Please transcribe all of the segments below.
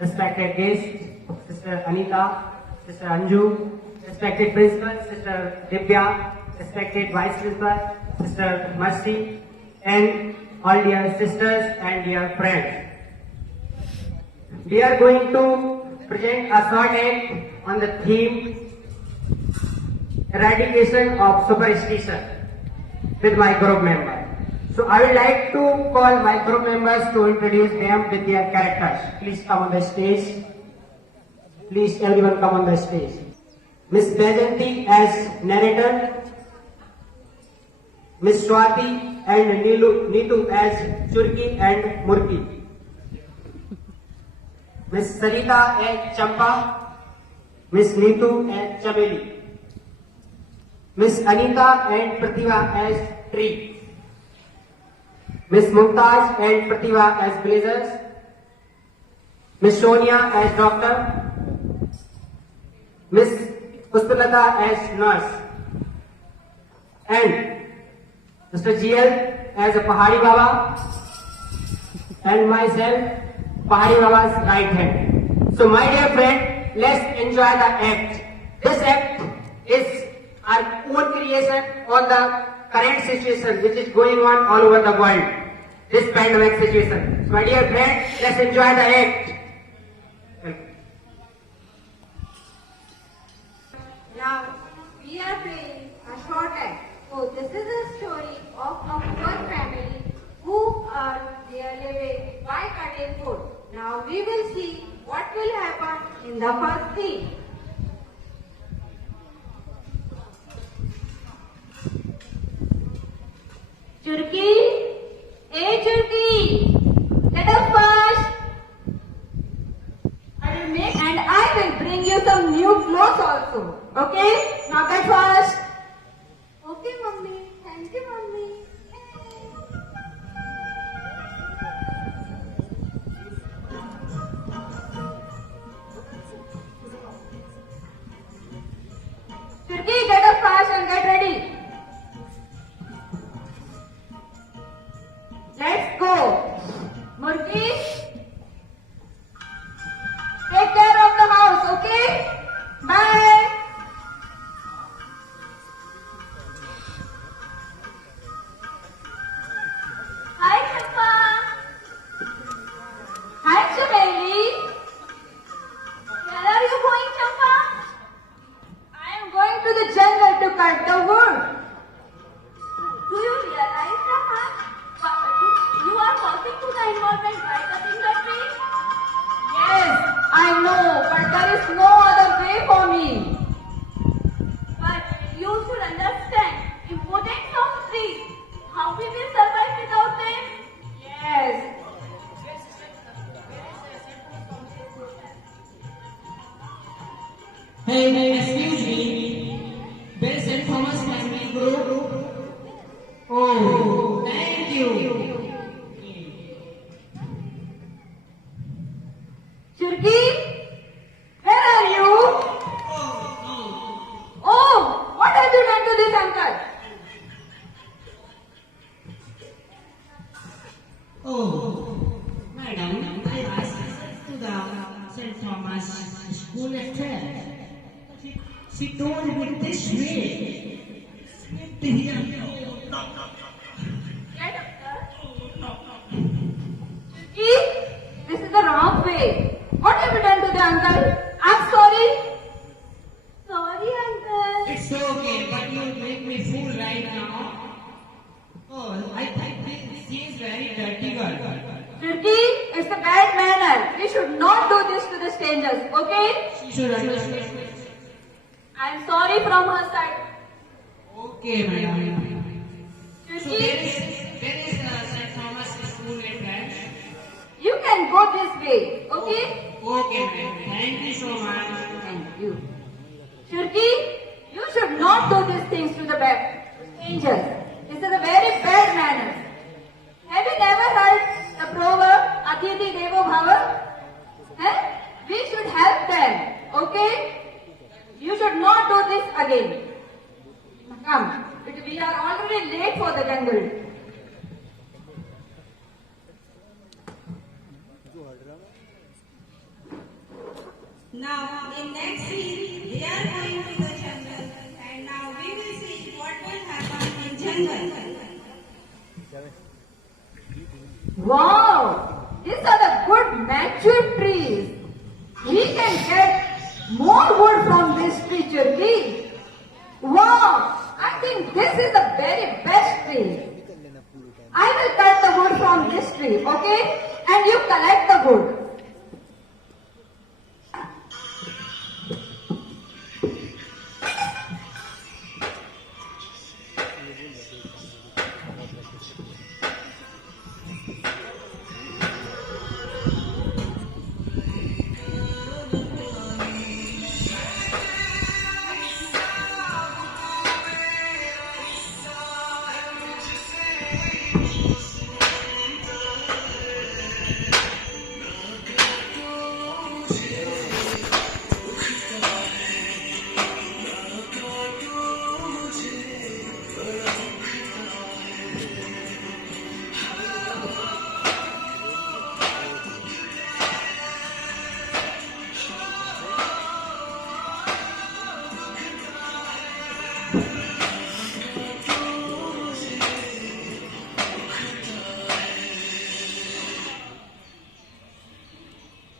respected guests, Sister Anita, Sister Anju, respected principal, Sister Divya, respected vice principal, Sister Mercy, and all dear sisters and dear friends. We are going to present a short act on the theme eradication of superstition with my group member. So I would like to call my group members to introduce them with their characters. Please come on the stage. Please everyone come on the stage. Miss Bajanti as narrator, Miss Swati and Neetu as Churki and Murki, Miss Sarita as Champa, Miss Neetu as Chameli, Miss Anita and Pratibha as Tree, Miss Mumtaz and Pratibha as Blazers, Miss Sonia as Doctor, Miss Puspalata as Nurse, and Mr. GL as a Pahari Baba, and myself, Pahari Baba's right hand. So my dear friend, let's enjoy the act. This act is our own creation on the current situation which is going on all over the world. This pandemic situation. So my dear friend, let's enjoy the act. Now we are playing a short act. So this is a story of a poor family who are living by cutting wood. Now we will see what will happen in the first scene. Churki, hey Churki, let us fast. I will make and I will bring you some new clothes also. Okay? Now get fast. Okay, Mummy. Thank you, Mummy. Churki, get up fast and get ready. Let's go. Murki, take care of the house, okay? Bye. Hi, Papa. Hi, Chameli. Where are you going, Champa? I am going to the jungle to cut the wood. Do you realize, Papa? You are causing to the environment by cutting the tree? Yes, I know, but there is no other way for me. But you should understand the importance of trees. How we will survive without them? Yes. Hey, excuse me. Where is St. Thomas Primary Group? Oh, thank you. Churki, where are you? Oh, what have you done to this uncle? Oh, madam, I asked to the St. Thomas School at 12. She told me this way. Sit here. Get up, Churki, this is the wrong way. What have you done to the uncle? I'm sorry. Sorry, uncle. It's okay, but you make me fool right now. Oh, I think she is very dirty girl. Churki, it's a bad manner. We should not do this to the strangers, okay? She should understand. I'm sorry from her side. Okay, madam. So Churki, where is St. Thomas School at Branch? you can go this way, okay? Okay, madam. Thank you so much. Thank you. Churki, you should not do these things to the strangers. This is a very bad manner. Have you never heard the proverb, Atiti Devo Bhava? We should help them, okay? You should not do this again. Come, we are already late for the jungle. Now, in next scene, they are going to the jungle, and now we will see what will happen in jungle. Wow! These are the good mature trees. We can get more wood from this tree, Churki. Wow! I think this is the very best tree. I will cut the wood from this tree, okay? And you collect the wood.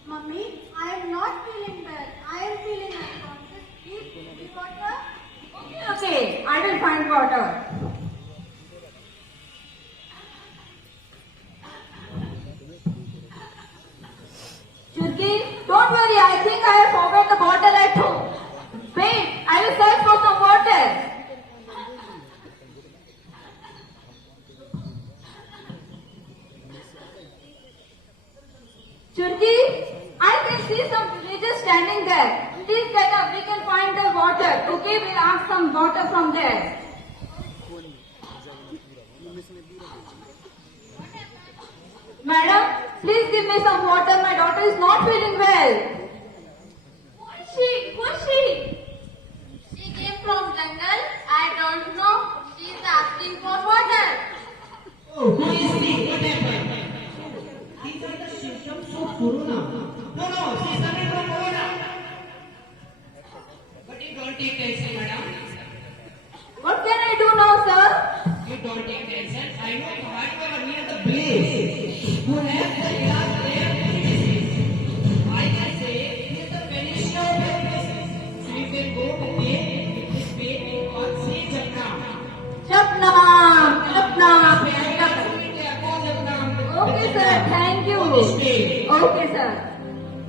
Mummy, I am not feeling well. I am feeling unconscious. Please give me water. Okay, I will find water. Churki, don't worry, I think I have forgot the bottle at home. Wait, I will search for some water. Churki, I can see some villagers standing there. Please get up, we can find the water. Okay, we'll ask some water from there. Madam, please give me some water. My daughter is not feeling well. Who is she? Who is she? She came from jungle. I don't know. She is asking for water. Oh, who is sick? What happened? These are the symptoms of corona. No, she is suffering from corona. But you don't take tension, madam. What can I do now, sir? You don't take tension. I know whoever near the place who has the glass there. I can say it is the Peninsula place. So you can go with it. This way or say Japna. Chapna, Chapna. Okay, Okay, sir, thank you. Okay, sir.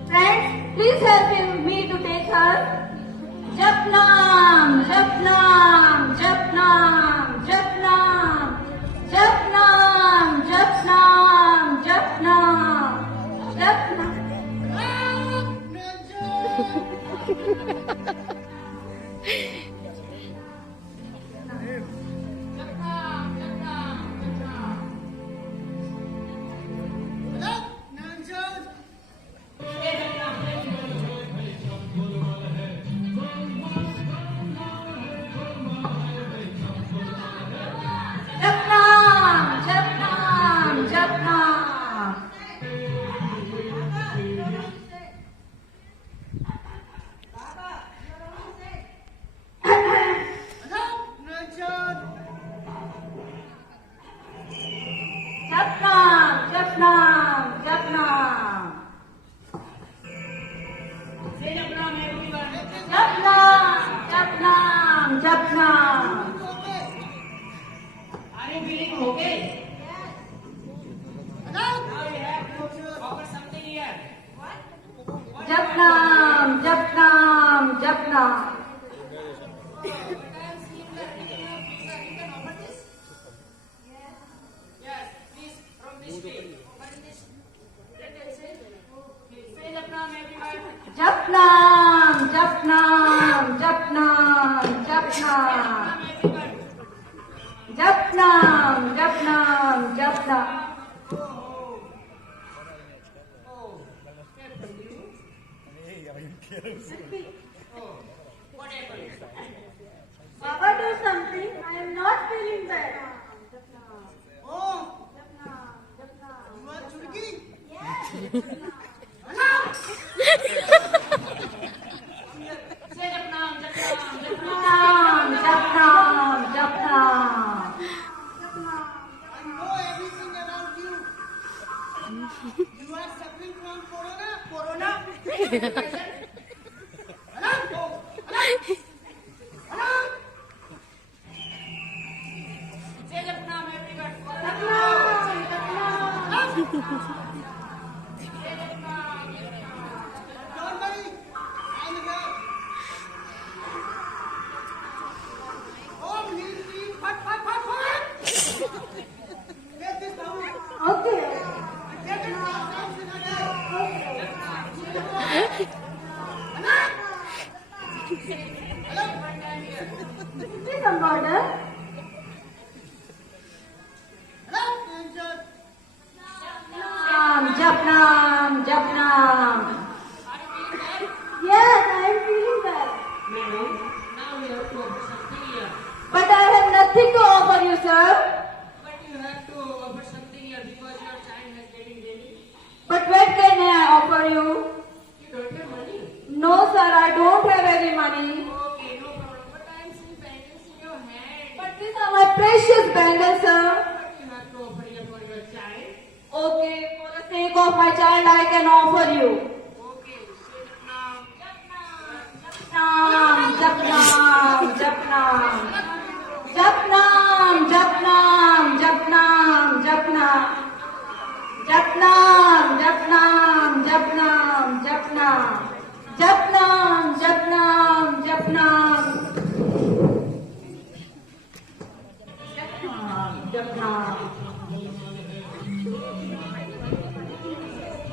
Friends, please help me to take her. Japnam, Japnam, Japnam, Japnam, Japnam, Japnam, Japnam, Japnam. Japnam, Japnam, Japnam. Japnam, Japnam, Japnam. Say Japna, everyone. Japnam, Japnam, Japnam. Are you feeling okay? Now we have to offer something here. Japnam, Japnam, Japnam. Yes, please, from this way. Open this. Say Japna, everyone. Japnam, Japnam, Japnam, Japnam. Everyone. Japnam, Japnam, Japnam. Baba, do something. I am not feeling well. Oh, Japnam, Japnam. you are Churki? Yes. Okay. Please come order. Japnam, Japnam. Yes, I am feeling well. Madam, now you have to offer something here. But I have nothing to offer you, sir. But you have to offer something here because your child is getting ready. But what can I offer you? You don't have money. No, sir, I don't have any money. Okay, no problem. But I am seeing bangles in your hand. But these are my precious bangles, sir. But you have to offer here for your child. Okay, for the sake of my child, I can offer you. Okay, sit now. Japnam, Japnam, Japnam. Japnam, Japnam, Japnam, Japnam. Japnam, Japnam, Japnam, Japnam. Japnam, Japnam, Japnam. Japnam, Japnam.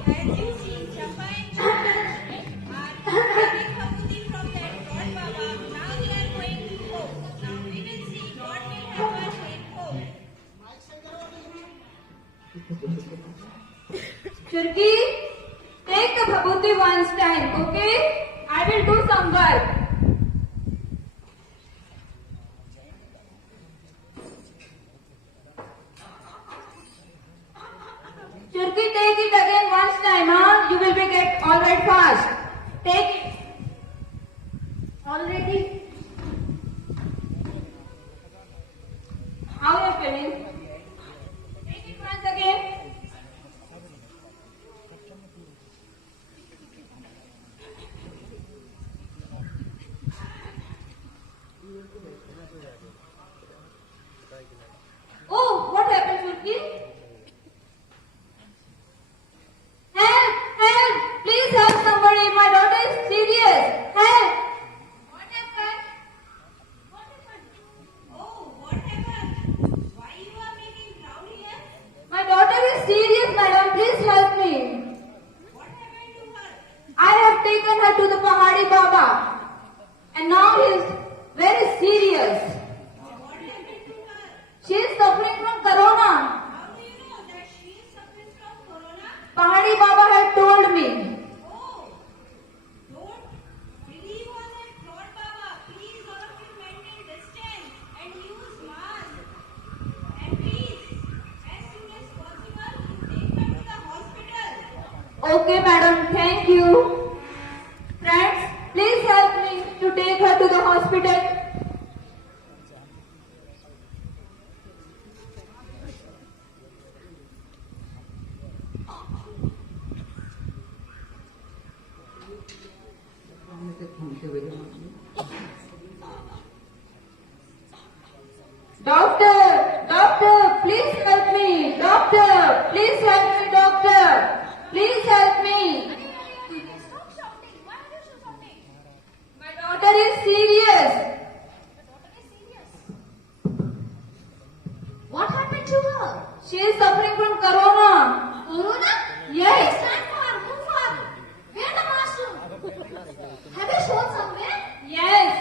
As you see, Champa and Chandra are having Bhabuti from that God Baba. Now they are going to home. Now we will see God will have us in home. Churki, take the Bhabhuti once time, okay? I will do some work. Churki, take it again once time, huh? You will be get alright fast. Take it. Already? How are you feeling? Take it once again. Oh, what happened, Churki? Help! Help! Please help somebody. My daughter is serious. Help! What happened? What happened? Oh, what happened? Why you are making crowd here? My daughter is serious, madam. Please help me. What happened to her? I have taken her to the Pahadi Baba. And now he is very serious. What happened to her? She is suffering from corona. How do you know that she is suffering from corona? Pahadi Baba had told me. Oh, don't believe on that fraud Baba. Please all of you maintain distance and use mask. And please, as soon as possible, take her to the hospital. Okay, madam. Thank you. Friends, please help me to take her to the hospital. Doctor, doctor, please help me. Doctor, please help me, doctor. Please help me. Stop shouting. Why are you so shouting? My daughter is serious. The daughter is serious. What happened to her? She is suffering from corona. Corona? Yes. Stand far, move far. Where the mushroom? Have you shown somewhere? Yes.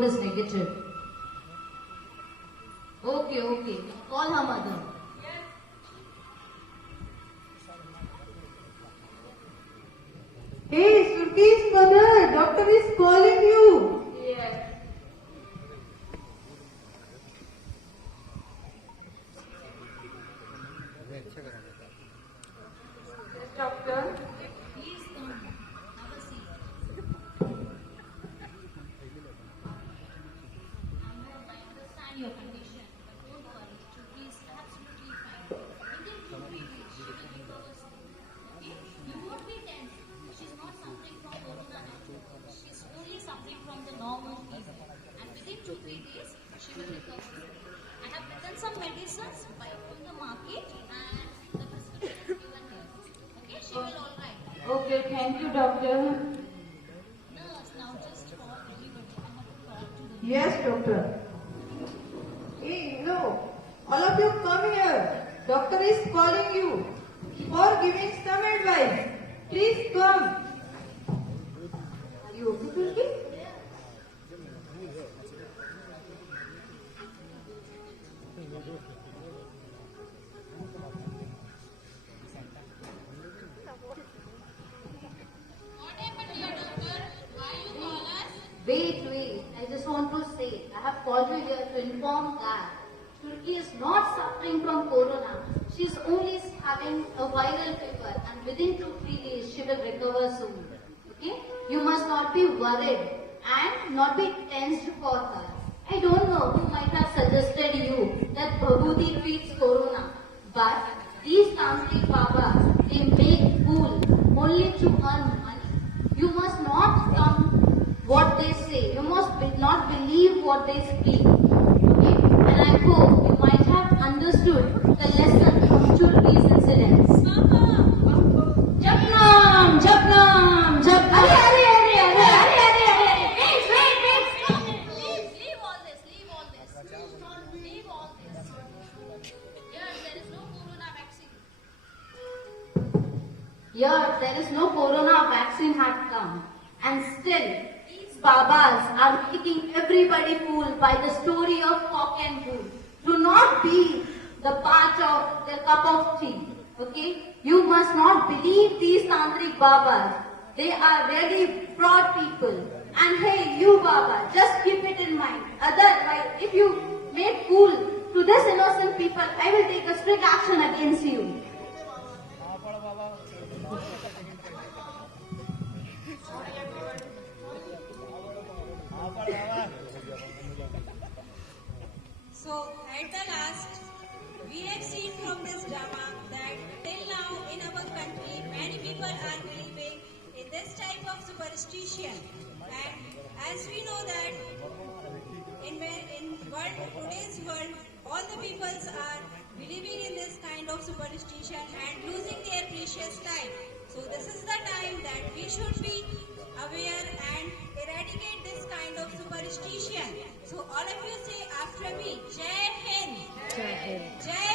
report is negative. Okay. Call her mother. Hey, Surki's mother, doctor is calling you. Yes. Doctor. Please come. Have a seat. I understand your condition, but don't worry. Shruti is absolutely fine. Within 2-3 weeks, she will recover soon. Okay? You won't be tense. She's not suffering from corona now. She's only suffering from the normal fever. And within 2-3 days, she will recover soon. I have written some medicines by from the market and the prescription is given here. Okay? She will all right. Okay, thank you, doctor. Nurse, now just call everybody. I have to talk to them. Yes, doctor. Hey, no. All of you come here. Doctor is calling you for giving some advice. Please come. Are you okay, Tulki? What happened here, doctor? Why you call us? Wait. I just want to say, I have called you here to inform that Turkey is not suffering from corona. She is only having a viral fever and within 2-3 days she will recover soon. Okay? You must not be worried and not be tensed for her. I don't know who might have suggested you that Bhabhuti treats corona, but these Tantric Babas, they make fool only to earn money. You must not come what they say. You must not believe what they speak. Okay? And I hope you might have understood the lesson from Churki's incidents. Japnam! Arre! Wait. Leave all this. Leave all this. Here, there is no corona vaccine. Here, there is no corona vaccine had come. And still, these Babas are making everybody fooled by the story of cock and bull. Do not be the part of their cup of tea. Okay? You must not believe these Tantric Babas. They are really fraud people. And hey, you Baba, just keep it in mind. Otherwise, if you make fool to this innocent people, I will take a strict action against you. So, at the last, we have seen from this drama that till now in our country, many people are believing in this type of superstition. And as we know that in today's world, all the peoples are believing in this kind of superstition and losing their precious time. So this is the time that we should be aware and eradicate this kind of superstition. So all of you say after me, Jai Hind. Jai